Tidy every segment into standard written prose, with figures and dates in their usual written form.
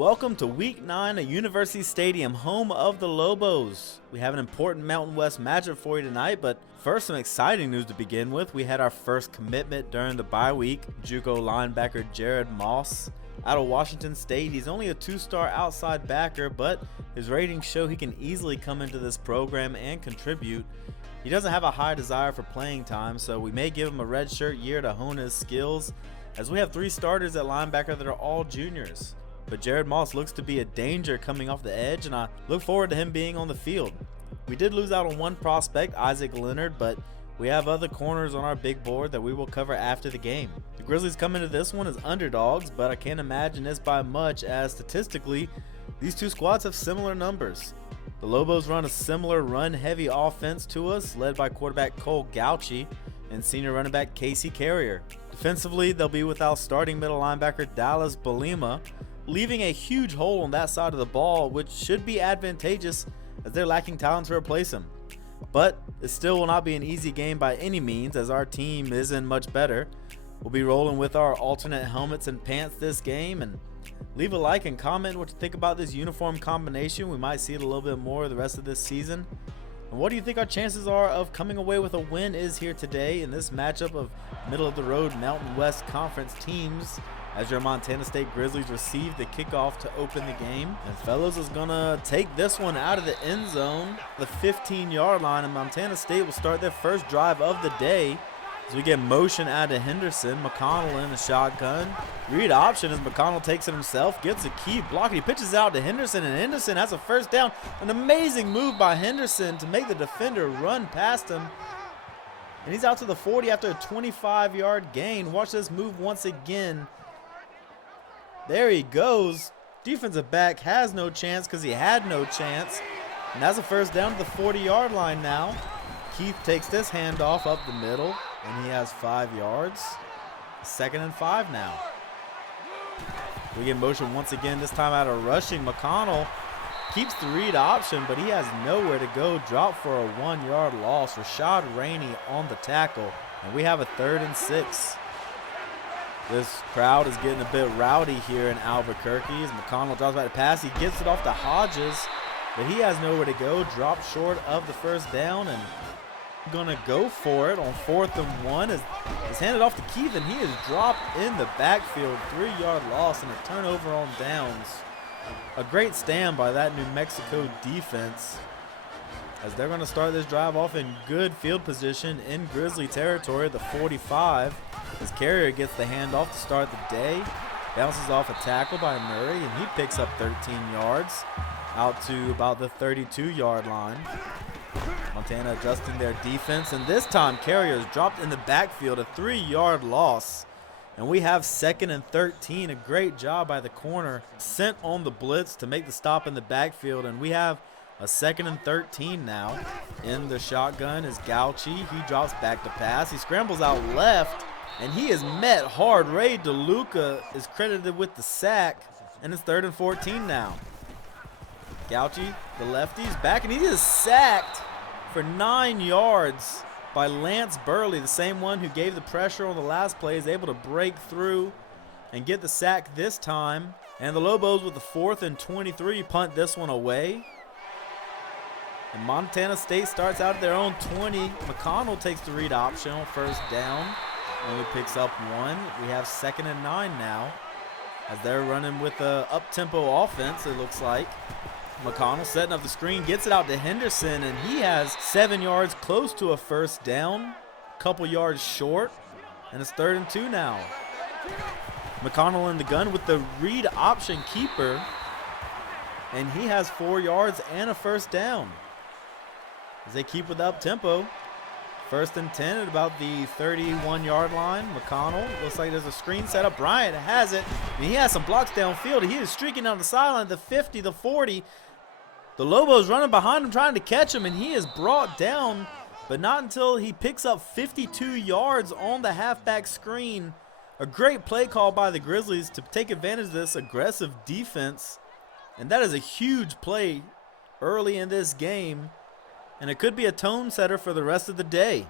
Welcome to Week 9 at University Stadium, home of the Lobos. We have an important Mountain West matchup for you tonight, but first some exciting news to begin with. We had our first commitment during the bye week. JUCO linebacker Jared Moss out of Washington State. He's only a two-star outside backer, but his ratings show he can easily come into this program and contribute. He doesn't have a high desire for playing time, so we may give him a redshirt year to hone his skills, as we have 3 starters at linebacker that are all juniors. But Jared Moss looks to be a danger coming off the edge, and I look forward to him being on the field. We did lose out on one prospect, Isaac Leonard, but we have other corners on our big board that we will cover after the game. The Grizzlies come into this one as underdogs, but I can't imagine this by much, as statistically, these two squads have similar numbers. The Lobos run a similar run-heavy offense to us, led by quarterback Cole Gauchi and senior running back Casey Carrier. Defensively, they'll be without starting middle linebacker Dallas Belima, leaving a huge hole on that side of the ball, which should be advantageous as they're lacking talent to replace him. But it still will not be an easy game by any means, as our team isn't much better. We'll be rolling with our alternate helmets and pants this game, and leave a like and comment what you think about this uniform combination. We might see it a little bit more the rest of this season. And what do you think our chances are of coming away with a win is here today in this matchup of middle of the road Mountain West Conference teams, as your Montana State Grizzlies receive the kickoff to open the game? And Fellows is gonna take this one out of the end zone, the 15-yard line, and Montana State will start their first drive of the day as we get motion out of Henderson. McConnell in the shotgun. Read option as McConnell takes it himself, gets a key block, he pitches out to Henderson, and Henderson has a first down. An amazing move by Henderson to make the defender run past him. And he's out to the 40 after a 25-yard gain. Watch this move once again. There he goes. Defensive back has no chance because he had no chance. And that's a first down to the 40-yard line now. Keith takes this handoff up the middle, and he has 5 yards. 2nd and 5 now. We get motion once again, this time out of rushing. McConnell keeps the read option, but he has nowhere to go. Drop for a 1-yard loss. Rashad Rainey on the tackle, and we have a 3rd and 6. This crowd is getting a bit rowdy here in Albuquerque as McConnell drops back to pass. He gets it off to Hodges, but he has nowhere to go. Dropped short of the first down, and gonna go for it on 4th and 1 as it's handed off to Keith, and he is dropped in the backfield. 3-yard loss and a turnover on downs. A great stand by that New Mexico defense, as they're going to start this drive off in good field position in Grizzly territory, the 45, as Carrier gets the handoff to start the day. Bounces off a tackle by Murray, and he picks up 13 yards out to about the 32-yard line. Montana adjusting their defense, and this time Carrier is dropped in the backfield, a 3-yard loss. And we have 2nd and 13, a great job by the corner, sent on the blitz to make the stop in the backfield, and we have a 2nd and 13 now. In the shotgun is Gauchi. He drops back to pass. He scrambles out left, and he is met hard. Ray DeLuca is credited with the sack, and it's 3rd and 14 now. Gauchi, the lefty's back, and he is sacked for 9 yards by Lance Burley, the same one who gave the pressure on the last play, is able to break through and get the sack this time. And the Lobos with the 4th and 23 punt this one away. And Montana State starts out at their own 20. McConnell takes the read option on first down, only picks up 1. We have 2nd and 9 now, as they're running with a up-tempo offense, it looks like. McConnell setting up the screen, gets it out to Henderson, and he has 7 yards, close to a first down, couple yards short, and it's 3rd and 2 now. McConnell in the gun with the read option keeper, and he has 4 yards and a first down as they keep with the up tempo. 1st and 10 at about the 31-yard line. McConnell, looks like there's a screen set up. Bryant has it, and he has some blocks downfield. He is streaking down the sideline, the 50, the 40. The Lobos running behind him, trying to catch him, and he is brought down, but not until he picks up 52 yards on the halfback screen. A great play call by the Grizzlies to take advantage of this aggressive defense, and that is a huge play early in this game, and it could be a tone setter for the rest of the day.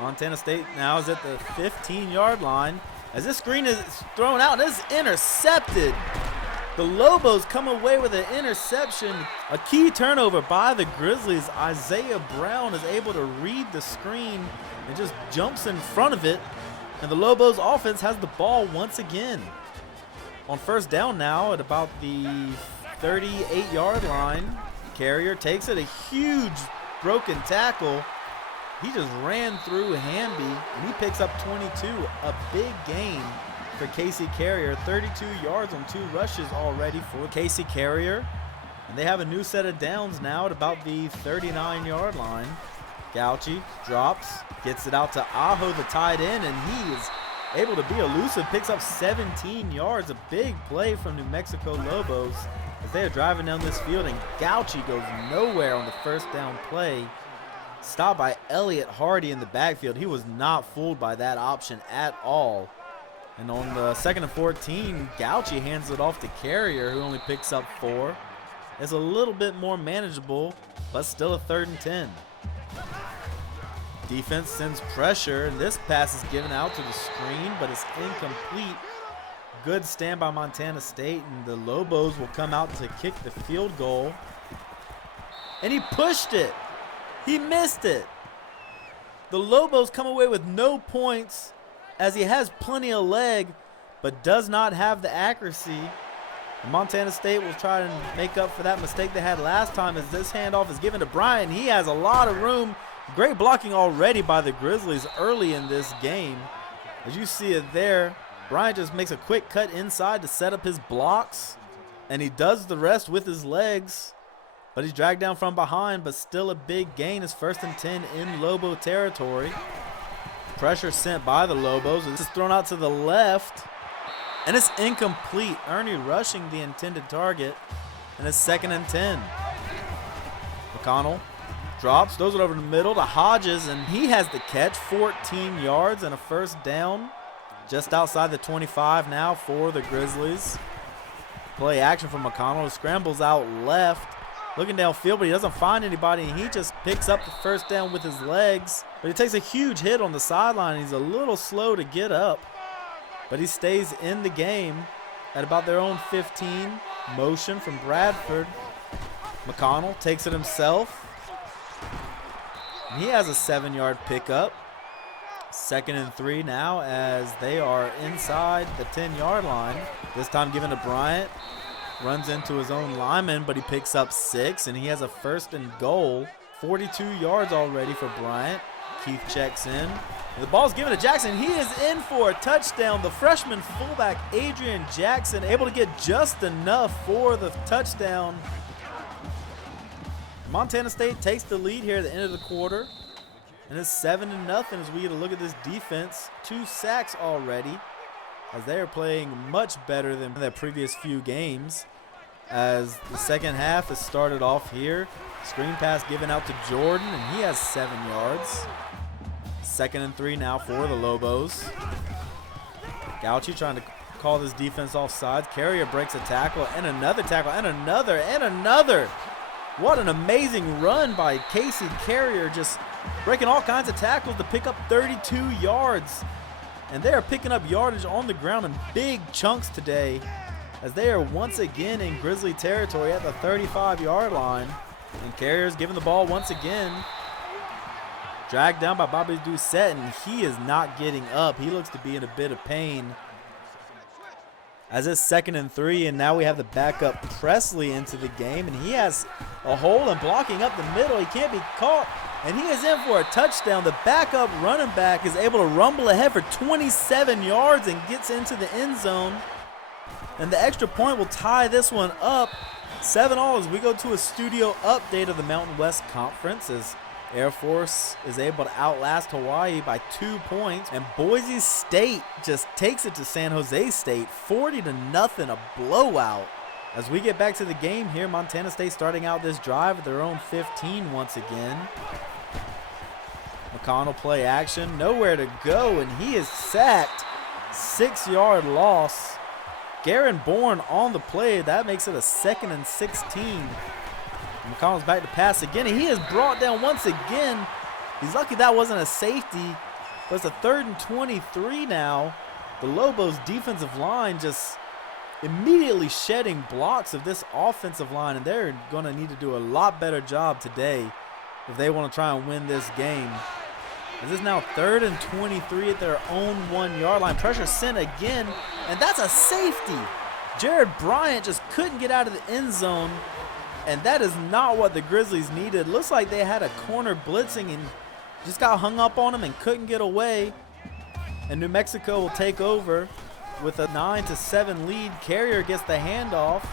Montana State now is at the 15-yard line as this screen is thrown out and is intercepted. The Lobos come away with an interception. A key turnover by the Grizzlies. Isaiah Brown is able to read the screen and just jumps in front of it. And the Lobos offense has the ball once again. On first down now at about the 38-yard line. Carrier takes it, a huge broken tackle. He just ran through Hamby, and he picks up 22, a big gain for Casey Carrier. 32 yards on 2 rushes already for Casey Carrier. And they have a new set of downs now at about the 39-yard line. Gauchi drops, gets it out to Aho, the tight end, and he is able to be elusive, picks up 17 yards. A big play from New Mexico Lobos as they are driving down this field, and Gauchi goes nowhere on the first down play. Stopped by Elliott Hardy in the backfield. He was not fooled by that option at all. And on the 2nd and 14, Gauchi hands it off to Carrier, who only picks up 4. It's a little bit more manageable, but still a 3rd and 10. Defense sends pressure, and this pass is given out to the screen, but it's incomplete. Good stand by Montana State, and the Lobos will come out to kick the field goal. And he pushed it. He missed it. The Lobos come away with no points as he has plenty of leg, but does not have the accuracy. And Montana State will try to make up for that mistake they had last time as this handoff is given to Bryant. He has a lot of room. Great blocking already by the Grizzlies early in this game. As you see it there, Bryant just makes a quick cut inside to set up his blocks, and he does the rest with his legs. But he's dragged down from behind, but still a big gain. It's 1st and 10 in Lobo territory. Pressure sent by the Lobos. This is thrown out to the left, and it's incomplete. Ernie rushing the intended target, and it's 2nd and 10. McConnell drops, throws it over the middle to Hodges, and he has the catch. 14 yards and a first down. Just outside the 25 now for the Grizzlies. Play action from McConnell, who scrambles out left. Looking downfield, but he doesn't find anybody, and he just picks up the first down with his legs. But he takes a huge hit on the sideline. He's a little slow to get up, but he stays in the game at about their own 15. Motion from Bradford. McConnell takes it himself. And he has a 7-yard pickup. 2nd and 3 now as they are inside the 10-yard line. This time given to Bryant. Runs into his own lineman, but he picks up 6, and he has a 1st and goal. 42 yards already for Bryant. Keith checks in. And the ball's given to Jackson. He is in for a touchdown. The freshman fullback, Adrian Jackson, able to get just enough for the touchdown. Montana State takes the lead here at the end of the quarter. And it's 7-0 as we get a look at this defense. 2 sacks already, as they are playing much better than their previous few games. As the second half has started off here. Screen pass given out to Jordan, and he has 7 yards. 2nd and 3 now for the Lobos. Gauchi trying to call this defense offsides. Carrier breaks a tackle, and another tackle, and another, and another. What an amazing run by Casey Carrier, just breaking all kinds of tackles to pick up 32 yards. And they are picking up yardage on the ground in big chunks today, as they are once again in Grizzly territory at the 35-yard line. And Carrier's giving the ball once again. Dragged down by Bobby Doucette, and he is not getting up. He looks to be in a bit of pain. As it's 2nd and 3, and now we have the backup Presley into the game, and he has a hole and blocking up the middle. He can't be caught, and he is in for a touchdown. The backup running back is able to rumble ahead for 27 yards and gets into the end zone. And the extra point will tie this one up. 7-all as we go to a studio update of the Mountain West Conference, as Air Force is able to outlast Hawaii by 2 points, and Boise State just takes it to San Jose State 40-0, a blowout. As we get back to the game here, Montana State starting out this drive at their own 15 once again. McConnell play action, nowhere to go, and he is sacked. 6-yard loss. Garen Bourne on the play. That makes it a 2nd and 16. McConnell's back to pass again, and he is brought down once again. He's lucky that wasn't a safety, but it's a 3rd and 23 now. The Lobos defensive line just immediately shedding blocks of this offensive line, and they're going to need to do a lot better job today if they want to try and win this game. This is now 3rd and 23 at their own 1-yard line. Pressure sent again, and that's a safety. Jared Bryant just couldn't get out of the end zone, and that is not what the Grizzlies needed. Looks like they had a corner blitzing and just got hung up on him and couldn't get away. And New Mexico will take over with a 9-7 lead. Carrier gets the handoff.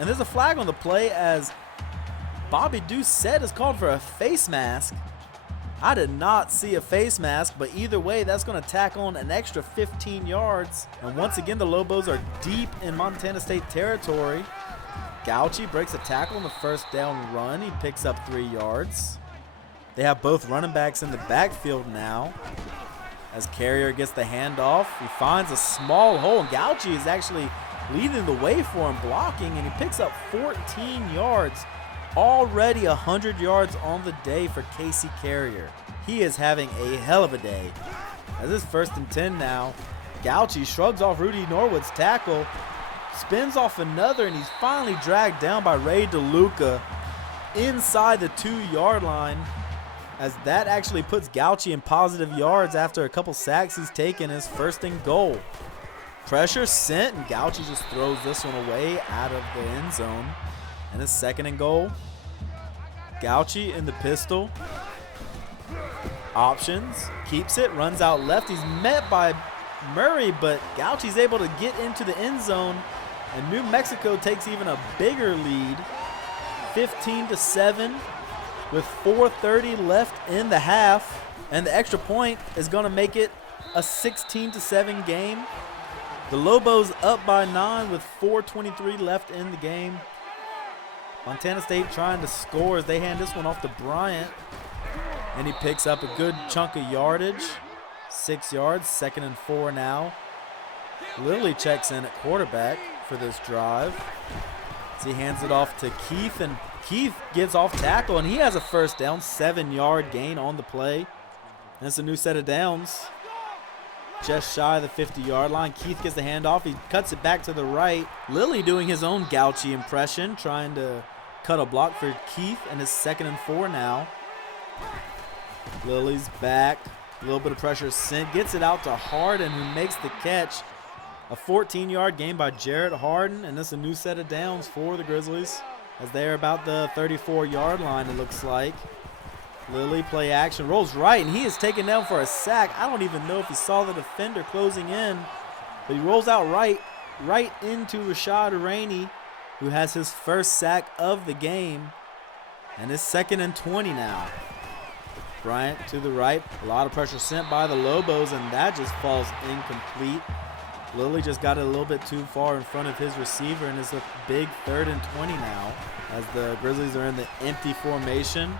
And there's a flag on the play as Bobby Doucette is called for a face mask. I did not see a face mask, but either way, that's going to tack on an extra 15 yards. And once again, the Lobos are deep in Montana State territory. Gauchi breaks a tackle on the first down run. He picks up 3 yards. They have both running backs in the backfield now. As Carrier gets the handoff, he finds a small hole, and Gauchi is actually leading the way for him, blocking, and he picks up 14 yards. Already 100 yards on the day for Casey Carrier. He is having a hell of a day. As it's 1st and 10 now, Gauchi shrugs off Rudy Norwood's tackle, spins off another, and he's finally dragged down by Ray DeLuca inside the 2-yard line, as that actually puts Gauchi in positive yards after a couple sacks he's taken. His 1st and goal. Pressure sent, and Gauchi just throws this one away out of the end zone. And his 2nd and goal. Gauchi in the pistol. Options. Keeps it. Runs out left. He's met by Murray, but Gauchi's able to get into the end zone. And New Mexico takes even a bigger lead. 15-7 with 4:30 left in the half. And the extra point is going to make it a 16-7 game. The Lobos up by 9 with 4:23 left in the game. Montana State trying to score as they hand this one off to Bryant. And he picks up a good chunk of yardage. 6 yards, 2nd and 4 now. Lilly checks in at quarterback for this drive. So he hands it off to Keith, and Keith gets off tackle, and he has a 1st down, 7-yard gain on the play. And it's a new set of downs. Just shy of the 50-yard line. Keith gets the handoff. He cuts it back to the right. Lilly doing his own Gauchi impression, trying to cut a block for Keith, and his 2nd and 4 now. Lilly's back. A little bit of pressure sent. Gets it out to Harden, who makes the catch. A 14-yard gain by Jarrett Harden, and this is a new set of downs for the Grizzlies as they're about the 34-yard line, it looks like. Lilly play action, rolls right, and he is taken down for a sack. I don't even know if he saw the defender closing in, but he rolls out right into Rashad Rainey, who has his 1st sack of the game, and it's 2nd and 20 now. Bryant to the right, a lot of pressure sent by the Lobos, and that just falls incomplete. Lilly just got it a little bit too far in front of his receiver, and it's a big 3rd and 20 now as the Grizzlies are in the empty formation.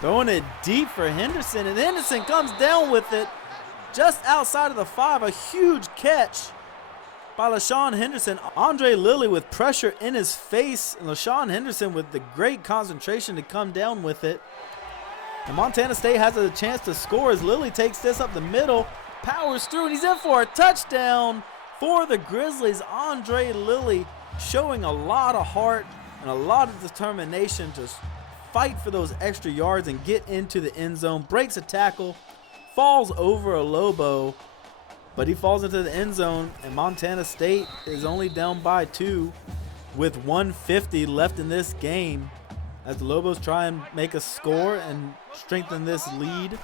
Throwing it deep for Henderson, and Henderson comes down with it just outside of the 5. A huge catch by LaShawn Henderson. Andre Lilly with pressure in his face, and LaShawn Henderson with the great concentration to come down with it. And Montana State has a chance to score as Lilly takes this up the middle, powers through, and he's in for a touchdown for the Grizzlies. Andre Lilly showing a lot of heart and a lot of determination to fight for those extra yards and get into the end zone. Breaks a tackle, falls over a Lobo, but he falls into the end zone, and Montana State is only down by 2 with 1:50 left in this game as the Lobos try and make a score and strengthen this lead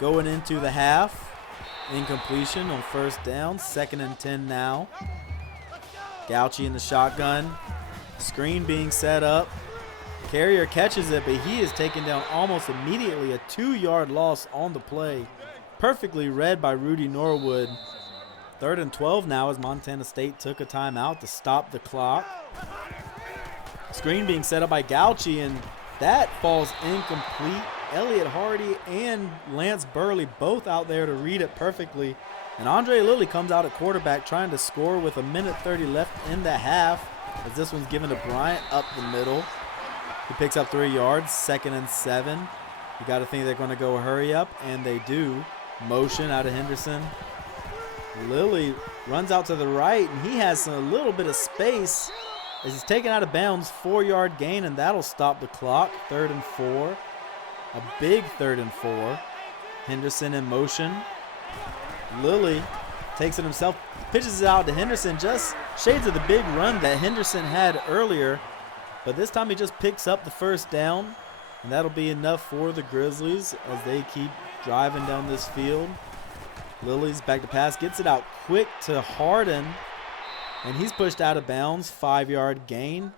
going into the half. Incompletion on 1st down, 2nd and 10 now. Gauchi in the shotgun. Screen being set up. Carrier catches it, but he is taken down almost immediately. A 2-yard loss on the play. Perfectly read by Rudy Norwood. 3rd and 12 now as Montana State took a timeout to stop the clock. Screen being set up by Gauchi, and that falls incomplete. Elliott Hardy and Lance Burley both out there to read it perfectly. And Andre Lilly comes out at quarterback trying to score with 1:30 left in the half as this one's given to Bryant up the middle. He picks up 3 yards, 2nd and 7. You got to think they're going to go hurry up, and they do. Motion out of Henderson. Lilly runs out to the right, and he has a little bit of space as he's taken out of bounds. 4-yard gain, and that'll stop the clock. 3rd and 4. A big 3rd and 4. Henderson in motion. Lilly takes it himself, pitches it out to Henderson. Just shades of the big run that Henderson had earlier. But this time he just picks up the first down. And that'll be enough for the Grizzlies as they keep driving down this field. Lilly's back to pass, gets it out quick to Harden, and he's pushed out of bounds. 5-yard gain.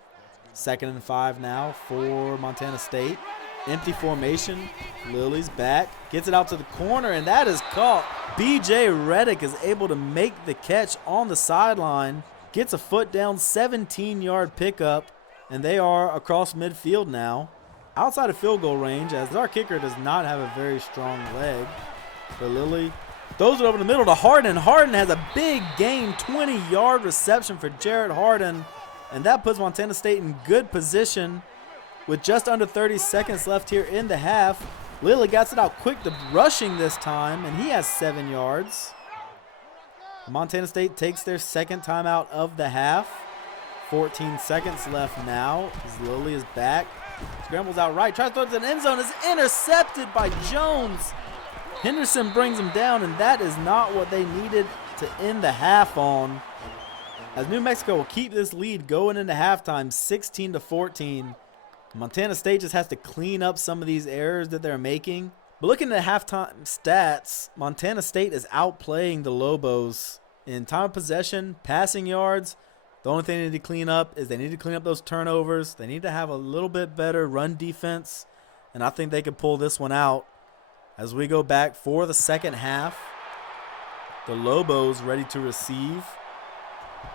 2nd and 5 now for Montana State. Empty formation. Lilly's back, gets it out to the corner, and that is caught. B.J. Reddick is able to make the catch on the sideline. Gets a foot down, 17-yard pickup, and they are across midfield now. Outside of field goal range, as our kicker does not have a very strong leg. But Lilly throws it over the middle to Harden. Harden has a big gain, 20-yard reception for Jared Harden. And that puts Montana State in good position with just under 30 seconds left here in the half. Lilly gets it out quick to Rushing this time, and he has 7 yards. Montana State takes their second timeout of the half. 14 seconds left now as Lilly is back. Scrambles out right, tries to throw it to the end zone, is intercepted by Jones. Henderson brings him down, and that is not what they needed to end the half on. As New Mexico will keep this lead going into halftime, 16-14. Montana State just has to clean up some of these errors that they're making. But looking at halftime stats, Montana State is outplaying the Lobos in time of possession, passing yards. The only thing they need to clean up is they need to clean up those turnovers. They need to have a little bit better run defense, and I think they could pull this one out. As we go back for the second half, the Lobos ready to receive.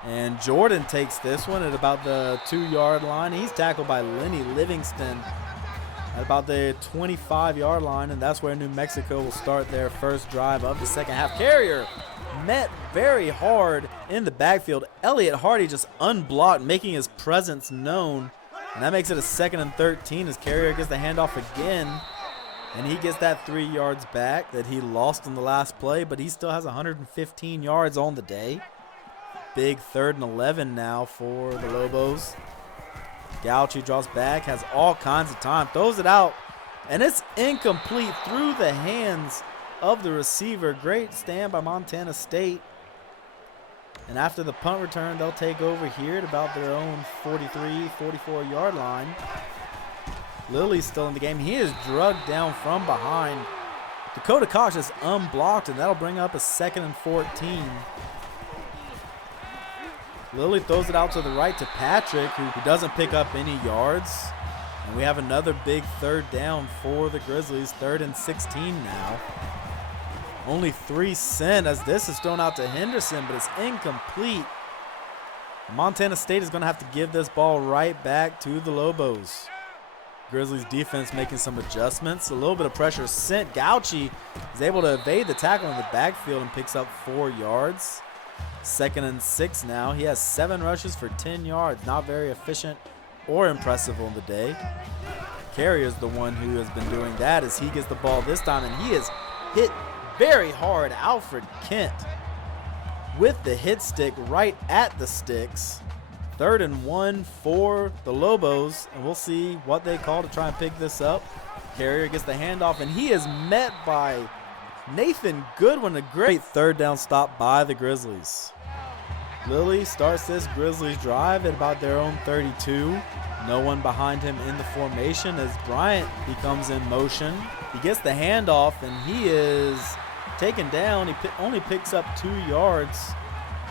And Jordan takes this one at about the 2-yard line. He's tackled by Lenny Livingston at about the 25-yard line, and that's where New Mexico will start their first drive of the second half. Carrier met very hard in the backfield. Elliott Hardy just unblocked, making his presence known. And that makes it a 2nd and 13 as Carrier gets the handoff again. And he gets that 3 yards back that he lost in the last play, but he still has 115 yards on the day. Big 3rd and 11 now for the Lobos. Gauchi draws back, has all kinds of time, throws it out, and it's incomplete through the hands of the receiver. Great stand by Montana State. And after the punt return, they'll take over here at about their own 43, 44-yard line. Lilly's still in the game. He is drugged down from behind. Dakota Cox is unblocked, and that'll bring up a 2nd and 14. Lilly throws it out to the right to Patrick, who doesn't pick up any yards. And we have another big 3rd down for the Grizzlies, 3rd and 16 now. Only 3 cents as this is thrown out to Henderson, but it's incomplete. Montana State is going to have to give this ball right back to the Lobos. Grizzlies defense making some adjustments. A little bit of pressure sent. Gauchi is able to evade the tackle in the backfield and picks up 4 yards. 2nd and 6 now. He has 7 rushes for 10 yards. Not very efficient or impressive on the day. Carrier's the one who has been doing that as he gets the ball this time, and he is hit very hard. Alfred Kent with the hit stick right at the sticks. 3rd and 1 for the Lobos, and we'll see what they call to try and pick this up. Carrier gets the handoff, and he is met by Nathan Goodwin. A great 3rd down stop by the Grizzlies. Lilly starts this Grizzlies drive at about their own 32. No one behind him in the formation as Bryant becomes in motion. He gets the handoff, and he is taken down. He only picks up 2 yards.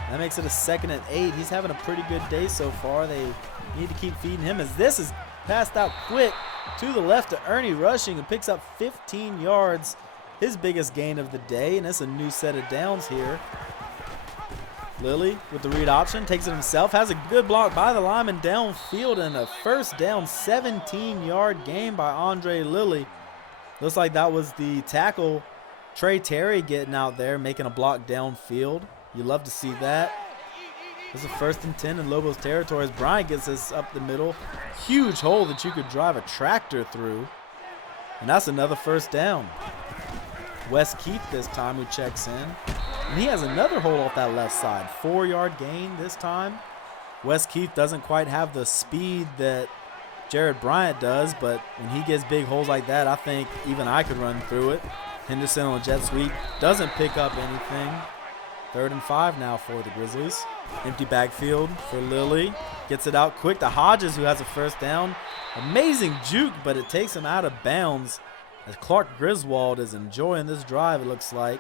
That makes it a 2nd and 8. He's having a pretty good day so far. They need to keep feeding him as this is passed out quick to the left to Ernie Rushing, who picks up 15 yards, his biggest gain of the day, and it's a new set of downs here. Lilly with the read option, takes it himself, has a good block by the lineman downfield, and a 1st down 17-yard gain by Andre Lilly. Looks like that was the tackle, Trey Terry, getting out there, making a block downfield. You love to see that. This is a 1st and 10 in Lobos territory as Bryant gets this up the middle. Huge hole that you could drive a tractor through. And that's another 1st down. Wes Keith this time who checks in. And he has another hole off that left side. 4-yard gain this time. Wes Keith doesn't quite have the speed that Jared Bryant does, but when he gets big holes like that, I think even I could run through it. Henderson on a jet sweep doesn't pick up anything. 3rd and 5 now for the Grizzlies. Empty backfield for Lilly. Gets it out quick to Hodges, who has a first down. Amazing juke, but it takes him out of bounds as Clark Griswold is enjoying this drive, it looks like.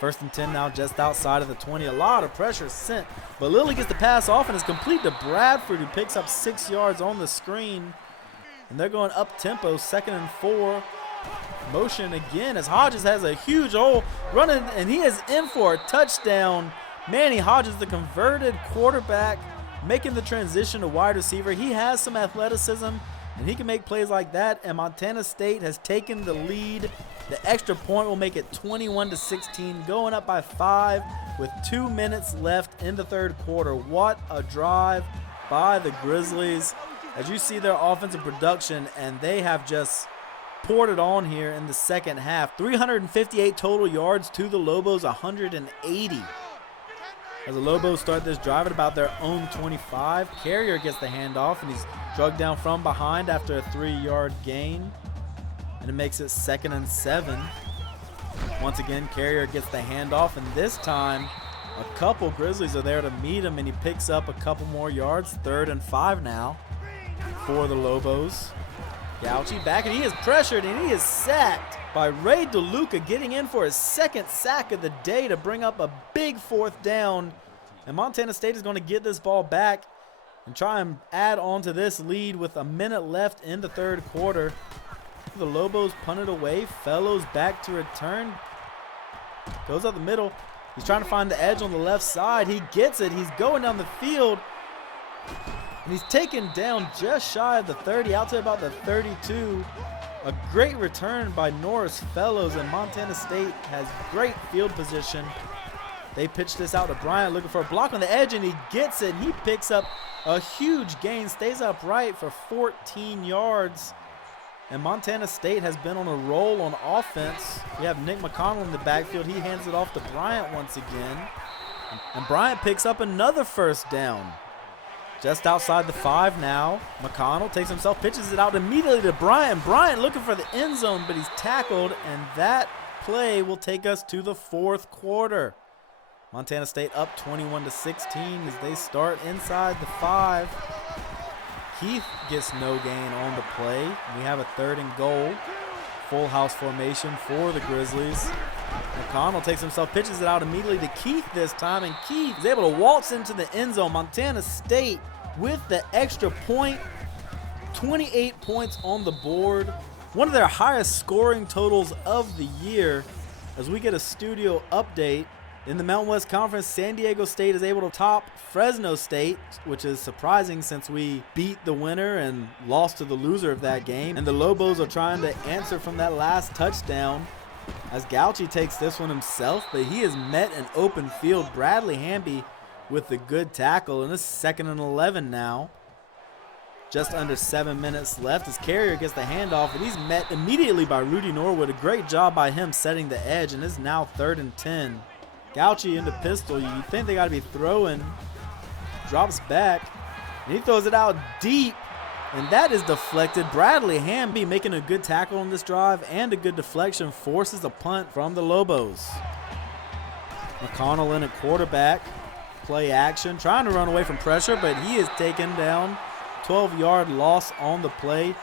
1st and 10 now just outside of the 20. A lot of pressure sent, but Lilly gets the pass off and is complete to Bradford, who picks up 6 yards on the screen. And they're going up tempo, 2nd and 4. Motion again as Hodges has a huge hole running, and he is in for a touchdown. Manny Hodges, the converted quarterback, making the transition to wide receiver. He has some athleticism, and he can make plays like that, and Montana State has taken the lead. The extra point will make it 21-16, going up by 5 with 2 minutes left in the 3rd quarter. What a drive by the Grizzlies. As you see their offensive production, and they have just poured it on here in the 2nd half. 358 total yards to the Lobos, 180. As the Lobos start this drive at about their own 25, Carrier gets the handoff, and he's drugged down from behind after a 3-yard gain. And it makes it 2nd and 7. Once again, Carrier gets the handoff, and this time a couple Grizzlies are there to meet him, and he picks up a couple more yards. 3rd and 5 now for the Lobos. Gauchi back, and he is pressured, and he is sacked by Ray DeLuca, getting in for his 2nd sack of the day to bring up a big 4th down. And Montana State is going to get this ball back and try and add on to this lead with a minute left in the 3rd quarter. The Lobos punt it away. Fellows back to return. Goes up the middle. He's trying to find the edge on the left side. He gets it. He's going down the field. And he's taken down just shy of the 30, out to about the 32. A great return by Norris Fellows, and Montana State has great field position. They pitch this out to Bryant, looking for a block on the edge, and he gets it. He picks up a huge gain, stays upright for 14 yards. And Montana State has been on a roll on offense. We have Nick McConnell in the backfield. He hands it off to Bryant once again. And Bryant picks up another 1st down. Just outside the 5 now. McConnell takes himself, pitches it out immediately to Bryant. Bryant looking for the end zone, but he's tackled, and that play will take us to the 4th quarter. Montana State up 21-16 as they start inside the 5. Keith gets no gain on the play. We have a 3rd and goal. Full house formation for the Grizzlies. McConnell takes himself, pitches it out immediately to Keith this time, and Keith is able to waltz into the end zone. Montana State with the extra point. 28 points on the board. One of their highest scoring totals of the year. As we get a studio update, in the Mountain West Conference, San Diego State is able to top Fresno State, which is surprising since we beat the winner and lost to the loser of that game. And the Lobos are trying to answer from that last touchdown as Gauchi takes this one himself, but he is met in open field. Bradley Hamby with the good tackle, and it's 2nd and 11 now. Just under 7 minutes left as Carrier gets the handoff, and he's met immediately by Rudy Norwood. A great job by him setting the edge, and it's now 3rd and 10. Gauchi into pistol. You think they got to be throwing. Drops back, and he throws it out deep, and that is deflected. Bradley Hamby making a good tackle on this drive and a good deflection, forces a punt from the Lobos. McConnell in at quarterback. Play action, trying to run away from pressure, but he is taken down. 12-yard loss on the play.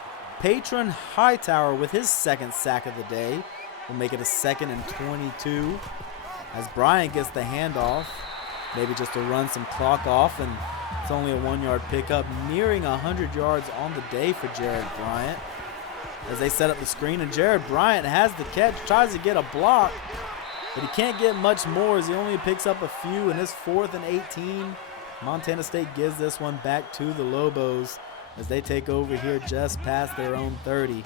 Patron Hightower with his 2nd sack of the day will make it a 2nd and 22. As Bryant gets the handoff, maybe just to run some clock off, and it's only a 1-yard pickup, nearing 100 yards on the day for Jared Bryant. As they set up the screen, and Jared Bryant has the catch, tries to get a block, but he can't get much more as he only picks up a few, and it's 4th and 18. Montana State gives this one back to the Lobos as they take over here just past their own 30.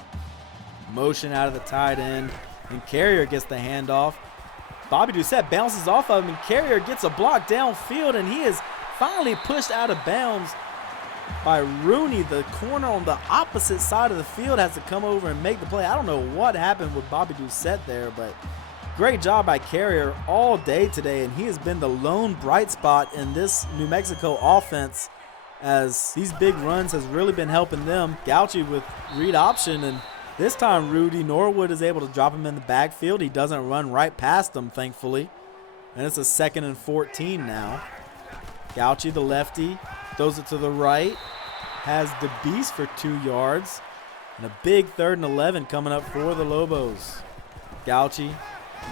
Motion out of the tight end, and Carrier gets the handoff. Bobby Doucette bounces off of him, and Carrier gets a block downfield, and he is finally pushed out of bounds by Rooney. The corner on the opposite side of the field has to come over and make the play. I don't know what happened with Bobby Doucette there, but Great job by Carrier all day today, and he has been the lone bright spot in this New Mexico offense, as these big runs has really been helping them. Gauchi with read option, and this time Rudy Norwood is able to drop him in the backfield. He doesn't run right past him, thankfully. And it's a 2nd and 14 now. Gauchi, the lefty, throws it to the right. Has the beast for 2 yards. And a big 3rd and 11 coming up for the Lobos. Gauchi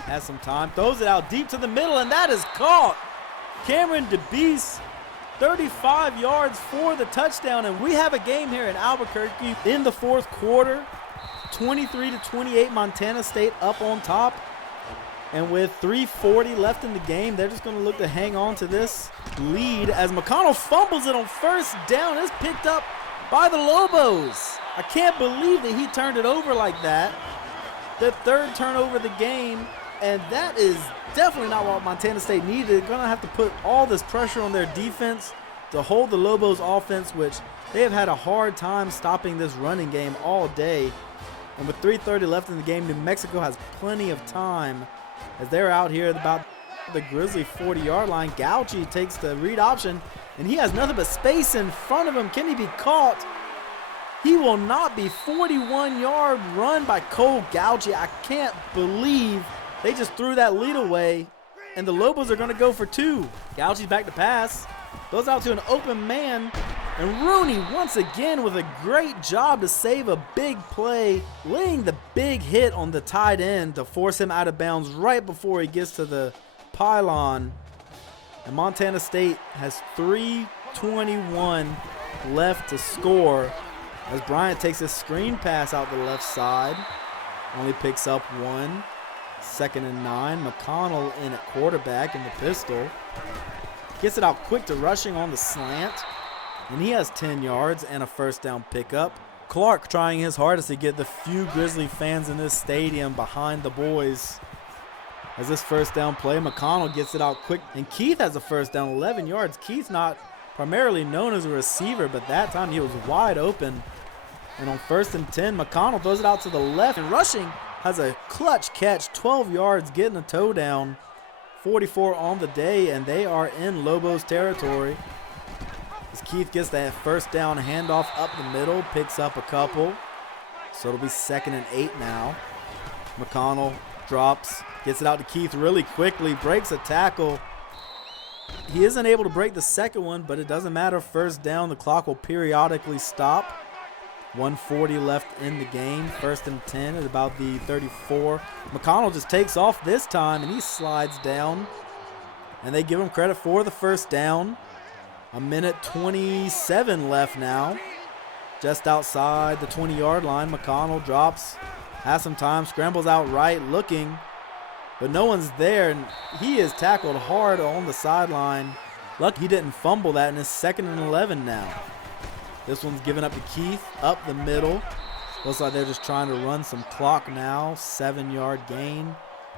has some time, throws it out deep to the middle, and that is caught. Cameron DeBeast, 35 yards for the touchdown, and we have a game here in Albuquerque in the 4th quarter. 23-28, Montana State up on top. And with 3:40 left in the game, they're just going to look to hang on to this lead as McConnell fumbles it on 1st down. It's picked up by the Lobos. I can't believe that he turned it over like that. The 3rd turnover of the game, and that is definitely not what Montana State needed. They're going to have to put all this pressure on their defense to hold the Lobos offense, which they have had a hard time stopping this running game all day. And with 3:30 left in the game, New Mexico has plenty of time as they're out here at about the Grizzly 40-yard line. Gauchi takes the read option, and he has nothing but space in front of him. Can he be caught? He will not be. 41-yard run by Cole Gauchi. I can't believe they just threw that lead away, and the Lobos are going to go for 2. Gauchi's back to pass. Goes out to an open man, and Rooney once again with a great job to save a big play, laying the big hit on the tight end to force him out of bounds right before he gets to the pylon. And Montana State has 3:21 left to score as Bryant takes a screen pass out the left side. Only picks up 1. 2nd and 9. McConnell in at quarterback in the pistol. Gets it out quick to Rushing on the slant. And he has 10 yards and a 1st down pickup. Clark trying his hardest to get the few Grizzly fans in this stadium behind the boys. As this 1st down play, McConnell gets it out quick. And Keith has a 1st down, 11 yards. Keith not primarily known as a receiver, but that time he was wide open. And on 1st and 10, McConnell throws it out to the left. And Rushing has a clutch catch, 12 yards, getting a toe down. 44 on the day, and they are in Lobos territory. As Keith gets that 1st down handoff up the middle, picks up a couple. So it'll be 2nd and 8 now. McConnell drops, gets it out to Keith really quickly, breaks a tackle. He isn't able to break the 2nd one, but it doesn't matter. 1st down, the clock will periodically stop. 1:40 left in the game. 1st and 10 at about the 34. McConnell just takes off this time, and he slides down. And they give him credit for the 1st down. 1:27 left now. Just outside the 20-yard line, McConnell drops, has some time, scrambles out right looking, but no one's there, and he is tackled hard on the sideline. Lucky he didn't fumble that, and it's 2nd and 11 now. This one's given up to Keith, up the middle. Looks like they're just trying to run some clock now. 7-yard gain.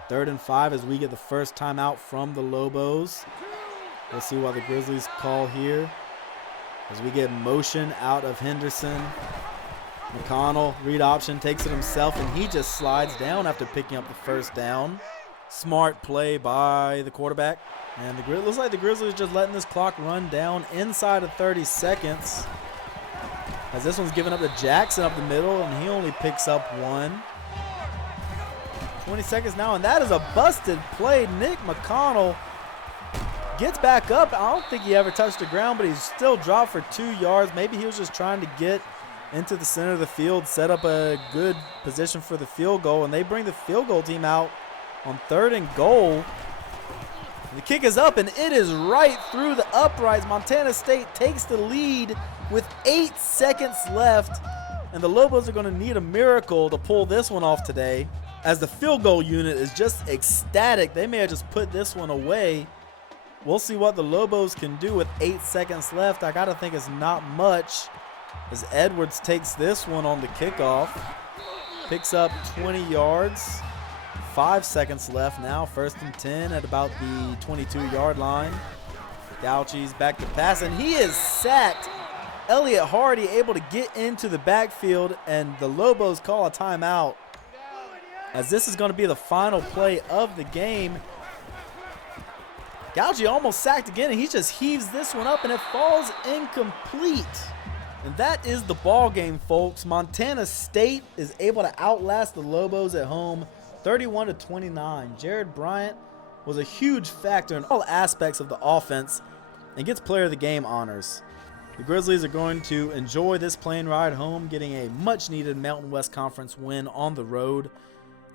3rd and 5 as we get the 1st timeout from the Lobos. We'll see what the Grizzlies call here as we get motion out of Henderson. McConnell, read option, takes it himself, and he just slides down after picking up the 1st down. Smart play by the quarterback. And looks like the Grizzlies just letting this clock run down inside of 30 seconds. As this one's given up to Jackson up the middle, and he only picks up 1. 20 seconds now, and that is a busted play. Nick McConnell gets back up. I don't think he ever touched the ground, but he's still dropped for 2 yards. Maybe he was just trying to get into the center of the field, set up a good position for the field goal, and they bring the field goal team out on 3rd and goal. The kick is up, and it is right through the uprights. Montana State takes the lead with 8 seconds left, and the Lobos are going to need a miracle to pull this one off today, as the field goal unit is just ecstatic. They may have just put this one away. We'll see what the Lobos can do with 8 seconds left. I got to think it's not much, as Edwards takes this one on the kickoff. Picks up 20 yards. 5 seconds left now. 1st and 10 at about the 22-yard line. Gauchi's back to pass, and he is sacked. Elliott Hardy able to get into the backfield, and the Lobos call a timeout. as this is going to be the final play of the game. Gauji almost sacked again, and he just heaves this one up, and it falls incomplete. And that is the ball game, folks. Montana State is able to outlast the Lobos at home 31-29. Jared Bryant was a huge factor in all aspects of the offense and gets player of the game honors. The Grizzlies are going to enjoy this plane ride home, getting a much needed Mountain West Conference win on the road.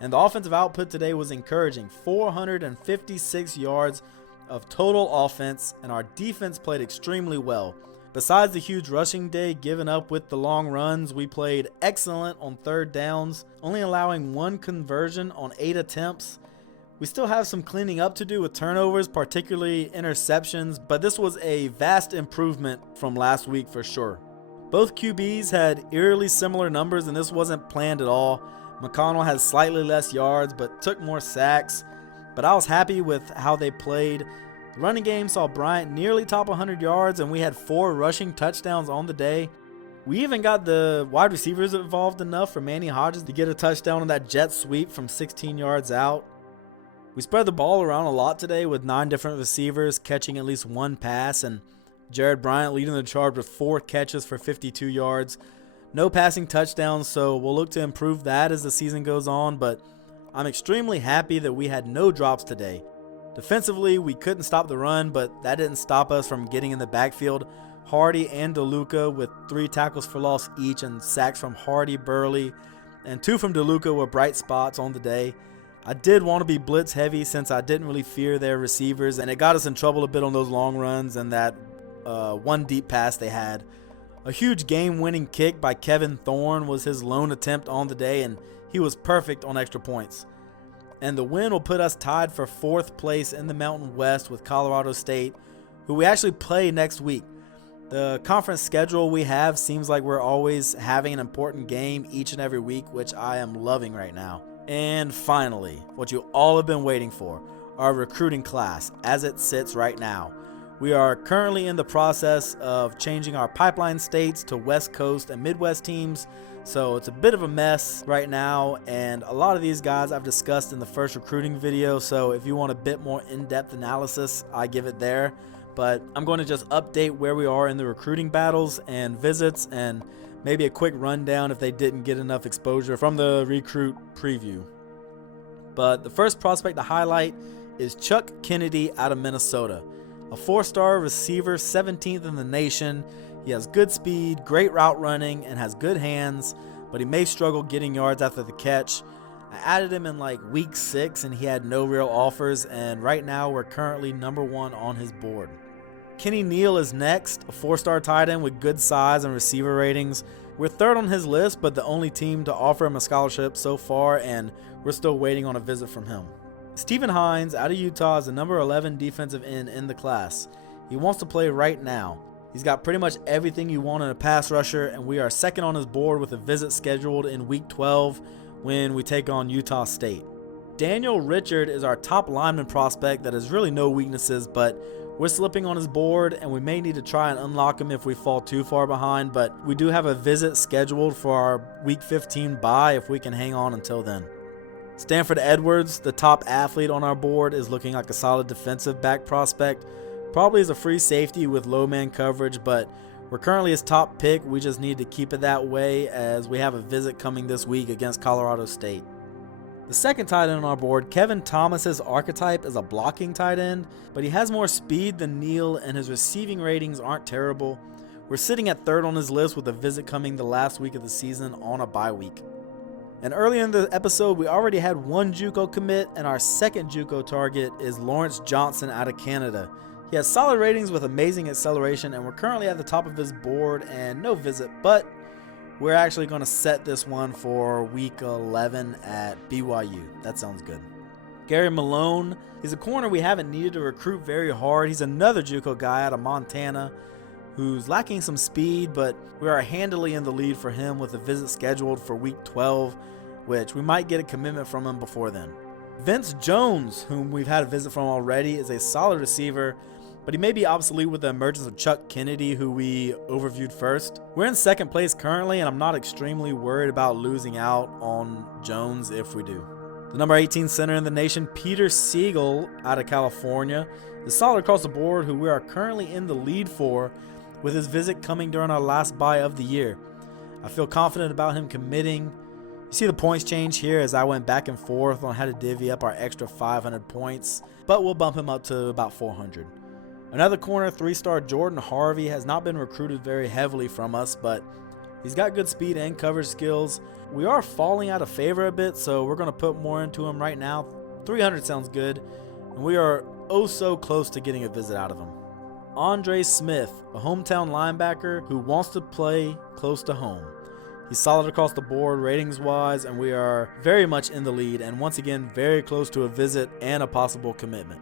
And the offensive output today was encouraging. 456 yards of total offense, and our defense played extremely well. Besides the huge rushing day given up with the long runs, we played excellent on third downs, only allowing 1 conversion on 8 attempts. We still have some cleaning up to do with turnovers, particularly interceptions, but this was a vast improvement from last week for sure. Both QBs had eerily similar numbers, and this wasn't planned at all. McConnell had slightly less yards but took more sacks, but I was happy with how they played. The running game saw Bryant nearly top 100 yards, and we had 4 rushing touchdowns on the day. We even got the wide receivers involved enough for Manny Hodges to get a touchdown on that jet sweep from 16 yards out. We spread the ball around a lot today with 9 different receivers catching at least 1 pass, and Jared Bryant leading the charge with 4 catches for 52 yards. No passing touchdowns, so we'll look to improve that as the season goes on, but I'm extremely happy that we had no drops today. Defensively, we couldn't stop the run, but that didn't stop us from getting in the backfield. Hardy and DeLuca with 3 tackles for loss each, and sacks from Hardy, Burley, and 2 from DeLuca were bright spots on the day. I did want to be blitz heavy since I didn't really fear their receivers, and it got us in trouble a bit on those long runs and that 1 deep pass they had. A huge game-winning kick by Kevin Thorne was his lone attempt on the day, and he was perfect on extra points. And the win will put us tied for 4th place in the Mountain West with Colorado State, who we actually play next week. The conference schedule we have seems like we're always having an important game each and every week, which I am loving right now. And finally, what you all have been waiting for, our recruiting class as it sits right now. We are currently in the process of changing our pipeline states to West Coast and Midwest teams, so it's a bit of a mess right now, and a lot of these guys I've discussed in the first recruiting video, so if you want a bit more in-depth analysis, I give it there. But I'm going to just update where we are in the recruiting battles and visits, and maybe a quick rundown if they didn't get enough exposure from the recruit preview. But the first prospect to highlight is Chuck Kennedy out of Minnesota. A 4-star receiver, 17th in the nation. He has good speed, great route running, and has good hands, but he may struggle getting yards after the catch. I added him in like week 6, and he had no real offers, and right now we're currently number 1 on his board. Kenny Neal is next, a 4-star tight end with good size and receiver ratings. We're 3rd on his list, but the only team to offer him a scholarship so far, and we're still waiting on a visit from him. Stephen Hines out of Utah is the number 11 defensive end in the class. He wants to play right now. He's got pretty much everything you want in a pass rusher, and we are 2nd on his board with a visit scheduled in week 12 when we take on Utah State. Daniel Richard is our top lineman prospect that has really no weaknesses, but we're slipping on his board, and we may need to try and unlock him if we fall too far behind, but we do have a visit scheduled for our week 15 bye if we can hang on until then. Stanford Edwards, the top athlete on our board, is looking like a solid defensive back prospect. Probably is a free safety with low man coverage, but we're currently his top pick. We just need to keep it that way as we have a visit coming this week against Colorado State. The second tight end on our board, Kevin Thomas's archetype is a blocking tight end, but he has more speed than Neal and his receiving ratings aren't terrible. We're sitting at 3rd on his list with a visit coming the last week of the season on a bye week. And earlier in the episode, we already had 1 JUCO commit, and our 2nd JUCO target is Lawrence Johnson out of Canada. He has solid ratings with amazing acceleration, and we're currently at the top of his board and no visit, but we're actually going to set this one for week 11 at BYU. That sounds good. Gary Malone, he's a corner we haven't needed to recruit very hard. He's another JUCO guy out of Montana who's lacking some speed, but we are handily in the lead for him with a visit scheduled for week 12, which we might get a commitment from him before then. Vince Jones, whom we've had a visit from already, is a solid receiver, but he may be obsolete with the emergence of Chuck Kennedy, who we overviewed first. We're in 2nd place currently, and I'm not extremely worried about losing out on Jones if we do. The number 18 center in the nation, Peter Siegel out of California, is solid across the board, who we are currently in the lead for, with his visit coming during our last bye of the year. I feel confident about him committing. You see the points change here as I went back and forth on how to divvy up our extra 500 points, but we'll bump him up to about 400. Another corner, 3-star Jordan Harvey, has not been recruited very heavily from us, but he's got good speed and coverage skills. We are falling out of favor a bit, so we're going to put more into him right now. 300 sounds good, and we are oh so close to getting a visit out of him. Andre Smith, a hometown linebacker who wants to play close to home. He's solid across the board ratings-wise, and we are very much in the lead, and once again, very close to a visit and a possible commitment.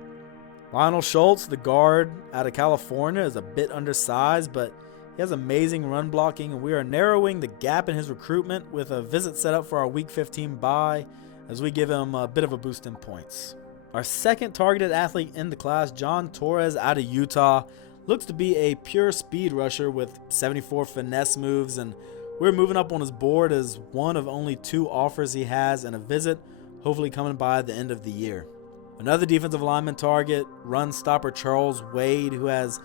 Lionel Schultz, the guard out of California, is a bit undersized, but he has amazing run blocking, and we are narrowing the gap in his recruitment with a visit set up for our Week 15 bye as we give him a bit of a boost in points. Our second targeted athlete in the class, John Torres out of Utah, looks to be a pure speed rusher with 74 finesse moves, and we're moving up on his board as one of only 2 offers he has and a visit, hopefully coming by the end of the year. Another defensive lineman target, run stopper Charles Wade, who has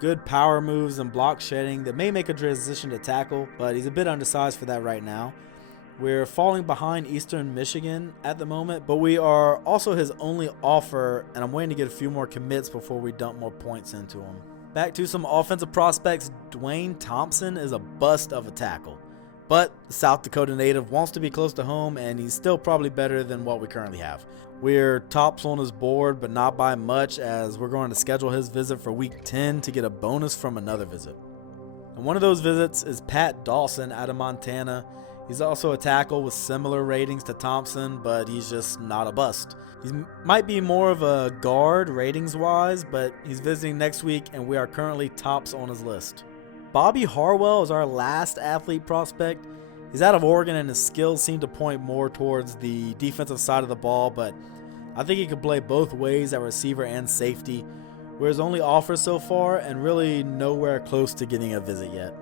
good power moves and block shedding that may make a transition to tackle, but he's a bit undersized for that right now. We're falling behind Eastern Michigan at the moment, but we are also his only offer, and I'm waiting to get a few more commits before we dump more points into him. Back to some offensive prospects, Dwayne Thompson is a bust of a tackle, but the South Dakota native wants to be close to home, and he's still probably better than what we currently have. We're tops on his board, but not by much, as we're going to schedule his visit for Week 10 to get a bonus from another visit. And one of those visits is Pat Dawson out of Montana. He's also a tackle with similar ratings to Thompson, but he's just not a bust. He might be more of a guard ratings-wise, but he's visiting next week, and we are currently tops on his list. Bobby Harwell is our last athlete prospect. He's out of Oregon, and his skills seem to point more towards the defensive side of the ball, but I think he could play both ways at receiver and safety. We're his only offer so far, and really nowhere close to getting a visit yet.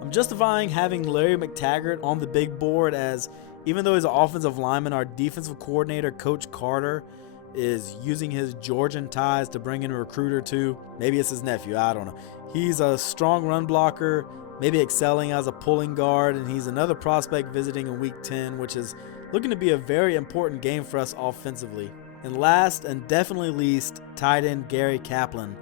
I'm justifying having Larry McTaggart on the big board, as even though he's an offensive lineman, our defensive coordinator, Coach Carter, is using his Georgian ties to bring in a recruit or two. Maybe it's his nephew, I don't know. He's a strong run blocker, maybe excelling as a pulling guard, and he's another prospect visiting in Week 10, which is looking to be a very important game for us offensively. And last and definitely least, tight end Gary Kaplan.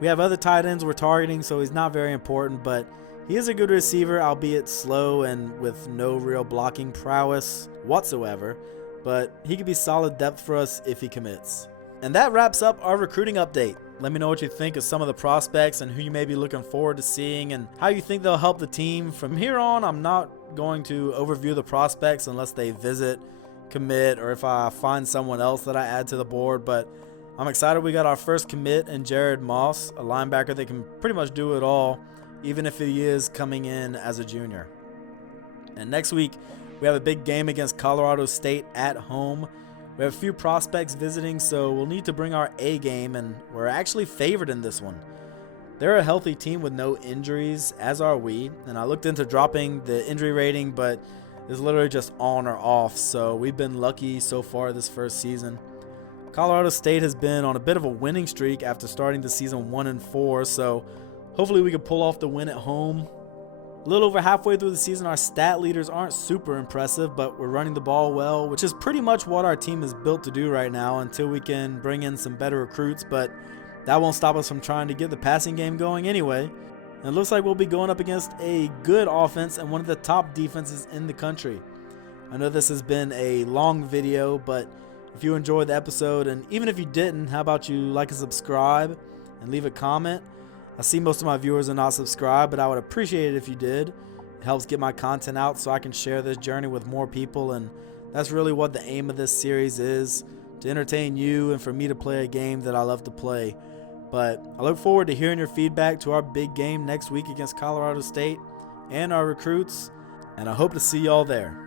We have other tight ends we're targeting, so he's not very important, but he is a good receiver, albeit slow and with no real blocking prowess whatsoever, but he could be solid depth for us if he commits. And that wraps up our recruiting update. Let me know what you think of some of the prospects and who you may be looking forward to seeing and how you think they'll help the team. From here on, I'm not going to overview the prospects unless they visit, commit, or if I find someone else that I add to the board, but I'm excited we got our first commit in Jared Moss, a linebacker that can pretty much do it all, even if he is coming in as a junior. And next week, we have a big game against Colorado State at home. We have a few prospects visiting, so we'll need to bring our A game, and we're actually favored in this one. They're a healthy team with no injuries, as are we, and I looked into dropping the injury rating, but it's literally just on or off, so we've been lucky so far this first season. Colorado State has been on a bit of a winning streak after starting the season 1-4, so hopefully we can pull off the win at home. A little over halfway through the season, our stat leaders aren't super impressive, but we're running the ball well, which is pretty much what our team is built to do right now until we can bring in some better recruits, but that won't stop us from trying to get the passing game going anyway. And it looks like we'll be going up against a good offense and one of the top defenses in the country. I know this has been a long video, but if you enjoyed the episode, and even if you didn't, how about you like and subscribe and leave a comment? I see most of my viewers are not subscribed, but I would appreciate it if you did. It helps get my content out so I can share this journey with more people, and that's really what the aim of this series is, to entertain you and for me to play a game that I love to play. But I look forward to hearing your feedback to our big game next week against Colorado State and our recruits, and I hope to see y'all there.